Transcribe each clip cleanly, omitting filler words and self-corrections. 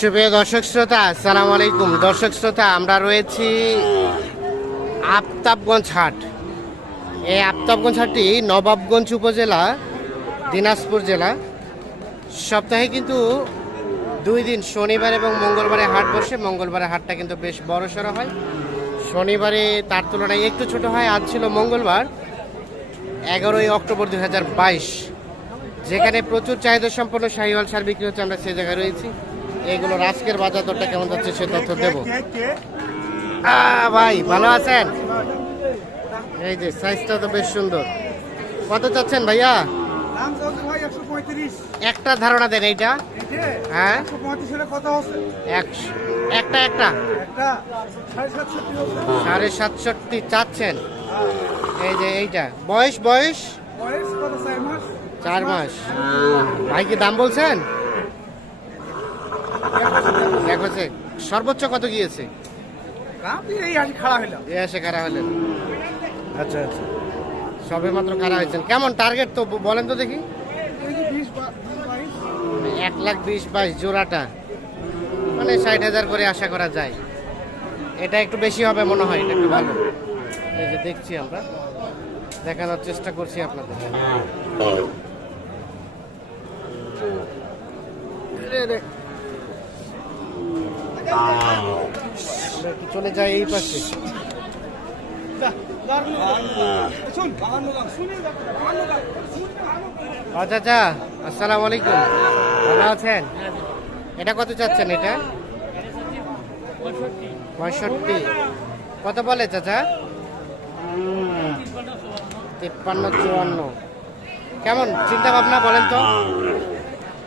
সুপ্রিয় দর্শক শ্রোতা, আসসালামু আলাইকুম। দর্শক শ্রোতা, আমরা রয়েছি আফতাবগঞ্জ হাট। এই আফতাবগঞ্জ হাটটি নবাবগঞ্জ উপজেলা, দিনাজপুর জেলা। সপ্তাহে কিন্তু 2 দিন, শনিবার এবং মঙ্গলবারে হাট বসে। মঙ্গলবারে হাটটা কিন্তু বেশ বড়সড় হয়, শনিবারে তার তুলনায় একটু ছোট হয়। আজ ছিল মঙ্গলবার 11ই অক্টোবর 2022, যেখানে প্রচুর চাহিদা সম্পন্ন শাহিওয়াল সার বিক্রি হচ্ছে। আমরা সেই জায়গায় রয়েছি। এগুলোর আজকের বাজার দরটা কেমন যাচ্ছে সে তথ্য দেব। ভাই ভালো আছেন? এই যে সাইজটা তো বেশ সুন্দর। কত চাচ্ছেন ভাইয়া? একটা ধারণা দেন। এইটা হ্যাঁ, একটা 7.5 চাচ্ছেন। এই যে এইটা বয়স 4 মাস। ভাই কি দাম বলছেন? সর্বোচ্চ কত গিয়েছে? খাড়া হলেন। আচ্ছা আচ্ছা, সবে মাত্র খাড়া হয়েছেন। কেমন টার্গেট তো বলেন তো দেখি। 1,20,22 জোড়াটা, মানে 60,000 করে আশা করা যায়। এটা একটু বেশি হবে মনে হয়, এটা একটু ভালো। এই যে দেখছি, আমরা দেখানোর চেষ্টা করছি আপনাদের। চলে যায় এই পাশে। চাচা আসসালামু আলাইকুম, ভালো আছেন? এটা কত চাচ্ছেন? এটা 65। কত বলে চাচা? 53-54। কেমন চিন্তা ভাবনা বলেন তো,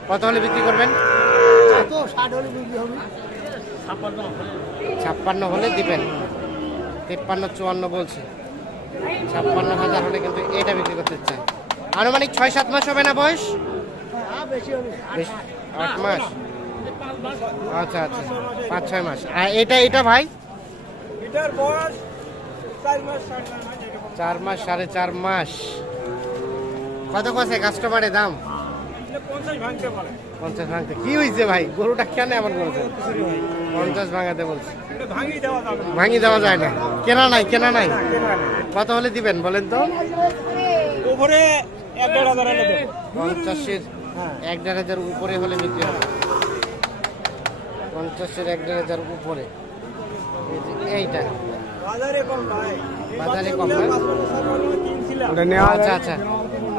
কত হলে বিক্রি করবেন? 56 হলে দিবেন। 53-54 বলছে। 56,000 হলে কিন্তু এটা বিক্রি করতে চাই। আনুমানিক 6-7 মাস হবে না বয়স? 8 মাস। আচ্ছা আচ্ছা, 5-6 মাস। আর এটা ভাই? এটার বয়স 4 মাস 4.5 মাস। কত কছে কাস্টমারের দাম? 50 ভাঙতে। কি হয়েছে ভাই, গরুটা কেন এমন বলছে? 50 ভাঙাতে বলছে। ভাঙি দেওয়া যায় না, কেনা নাই। কত হলে দিবেন বলেন তো? 50-এর 1,500 উপরে হলে বিক্রি হবে। 50-এর 1,500 উপরে। এইটা বাজারে কম না? আচ্ছা আচ্ছা,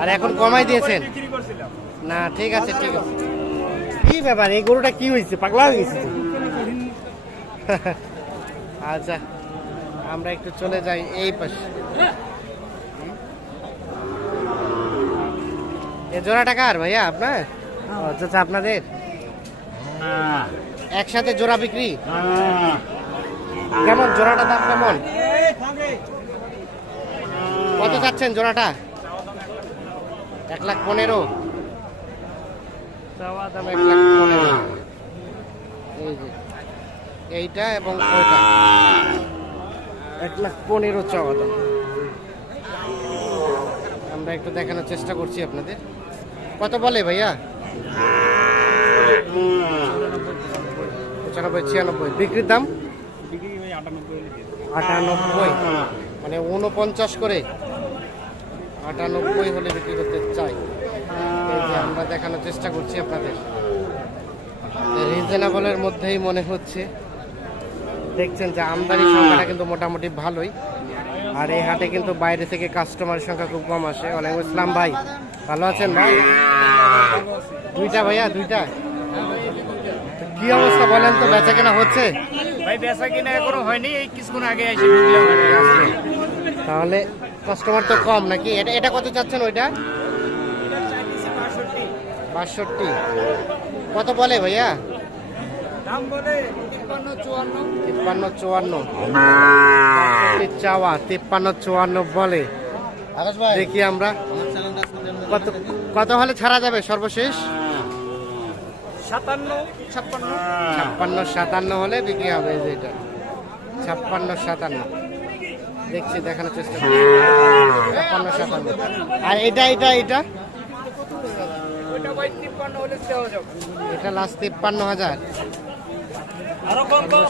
আর এখন কমাই দিয়েছেন না? ঠিক আছে। কি ব্যাপার, এই গরুটা কি হয়েছে, পাগলা হয়ে গেছে? আচ্ছা, আমরা একটু চলে যাই এই পাশে। এ জোড়া টাকার ভাইয়া আপনার? আচ্ছা, আপনাদের একসাথে জোড়া বিক্রি? কেমন জোড়াটা দাম কেমন? কত চাচ্ছেন জোড়াটা? 1,15,000 চাওয়া দাম। 1,15,000। এই যে এইটা এবং ওইটা 1,15,000 চাওয়া দাম। আমরা একটু দেখানোর চেষ্টা করছি আপনাদের। কত বলে ভাইয়া? 95-96। বিক্রির দাম 98, মানে 49 করে। 98 হলে বিক্রি করতে চাই। এই যে আমরা দেখানোর চেষ্টা করছি আপনাদের। রিজনেবলের মধ্যেই মনে হচ্ছে। দেখছেন যে আমদানি সংখ্যাটা কিন্তু মোটামুটি ভালোই। আর এই হাটে কিন্তু বাইরে থেকে কাস্টমারের সংখ্যা খুব কম আসে। ওয়ালাইকুম আসসালাম ভাই, ভালো আছেন ভাই? দুইটা ভাইয়া, দুইটা। কি অবস্থা বলেন তো, বেচা কেনা হচ্ছে? ভাই বেচা কিনা এখনো হয়নি, এই কিছুক্ষণ আগে এসে তাহলে কাস্টমার তো কম নাকি? এটা কত চাচ্ছেন? ওইটা 62। কত বলে ভাইয়া? দাম বলে 53-54 চাওয়া। 53-54 বলে। দেখি আমরা কত হলে ছাড়া যাবে সর্বশেষ? 56-57 হলে বিক্রি হবে। এই যে এটা 56-57 দেখছি, দেখানোর চেষ্টা করছি। 56-57। আর এটা এটা লাস্ট 53,000। আরো কম কম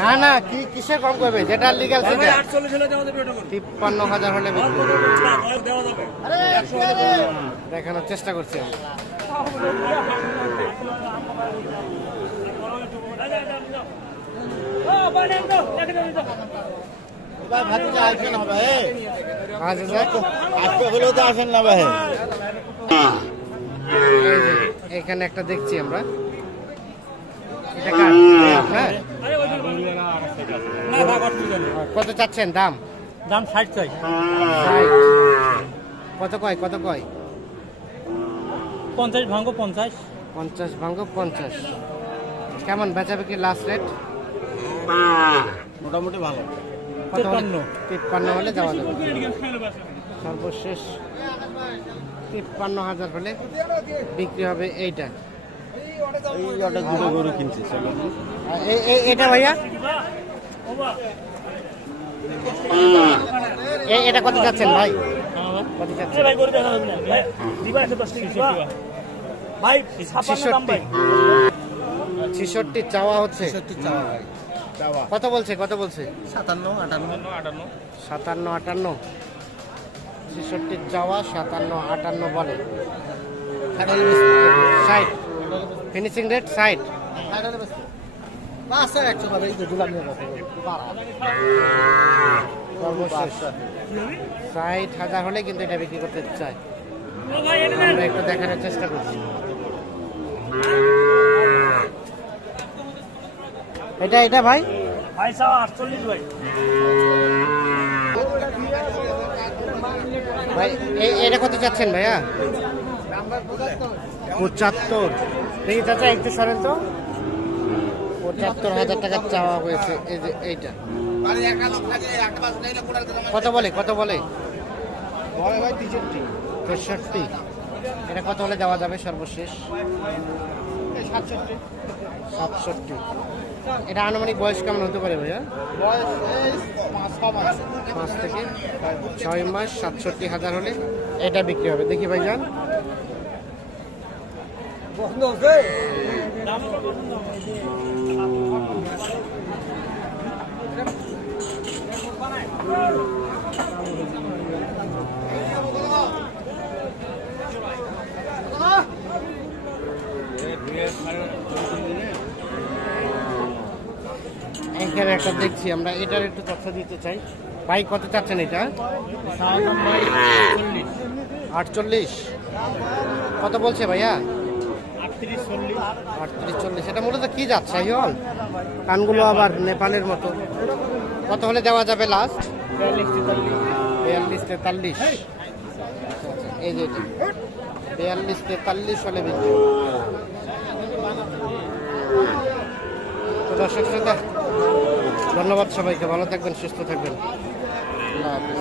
না না কি কিসে কম করবে যেটা লিগ্যাল সেটা 48 হলে দেওয়া যাবে এটা করুন 53,000 হলে বিক্রি হবে। দেওয়া যাবে 100 হলে দেখানোর চেষ্টা করছি আমি। আজকে হলেও তো আসেন না ভাই। এই যে, এখানে একটা দেখছি আমরা এটা কার? হ্যাঁ না ভাগ অসুবিধা নেই কত চাচ্ছেন দাম? দাম 60 চাই 60 কত কয় কত কয়? 50 ভাঙো 50 50 ভাঙ্গ 50 কেমন বেচা বিক্রি লাস্ট রেট? মোটামুটি ভালো। 53 হলে যাওয়া যাবে সর্বশেষ 53,000 হলে বিক্রি হবে এইটা। এই অটা দুটো গরু কিনছে চলো। আর এটা ভাইয়া এটা কত যাচ্ছেন ভাই? কত যাচ্ছেন? ভাই করে দেখা যাবে না ভাই দিবা 110 টাকা ভাই 56 দাম ভাই 66 চাওয়া হচ্ছে। কত বলছে কত বলছে? 57 58 57 58 66 চাওয়া 57 58 বলে 60 ফিনিশিং রেট 60 সর্বশেষ 60,000 হলে কিন্তু এটা বিক্রি করতে চাই। আমরা একটু দেখানোর চেষ্টা করছি। এটা এটা ভাই ভাই 48 ভাই ভাই এটা কত চাচ্ছেন ভাইয়া? 75 দেখি চাচা একটু সরেন তো। 75,000 টাকা চাওয়া হয়েছে এই যে এইটা। কত বলে কত বলে? 63 এটা কত হলে দেওয়া যাবে সর্বশেষ? 67 এটা আনুমানিক বয়স কেমন হতে পারে ভাইয়া? 5 থেকে 6 মাস 67,000 হলে এটা বিক্রি হবে। দেখি ভাইজান এখানে একটা দেখছি আমরা এটার একটু তথ্য দিতে চাই। ভাই কত চাচ্ছেন এটা? 48 কত বলছে ভাইয়া? 38-40 এটা মূলত কি জাত শাহিওয়াল? কানগুলো আবার নেপালের মতো। কত হলে দেওয়া যাবে লাস্ট? 42-43 এই যে 42-43 হলে বিক্রি। তো দর্শক শ্রোতা ধন্যবাদ সবাইকে, ভালো থাকবেন সুস্থ থাকবেন, আল্লাহ হাফেজ।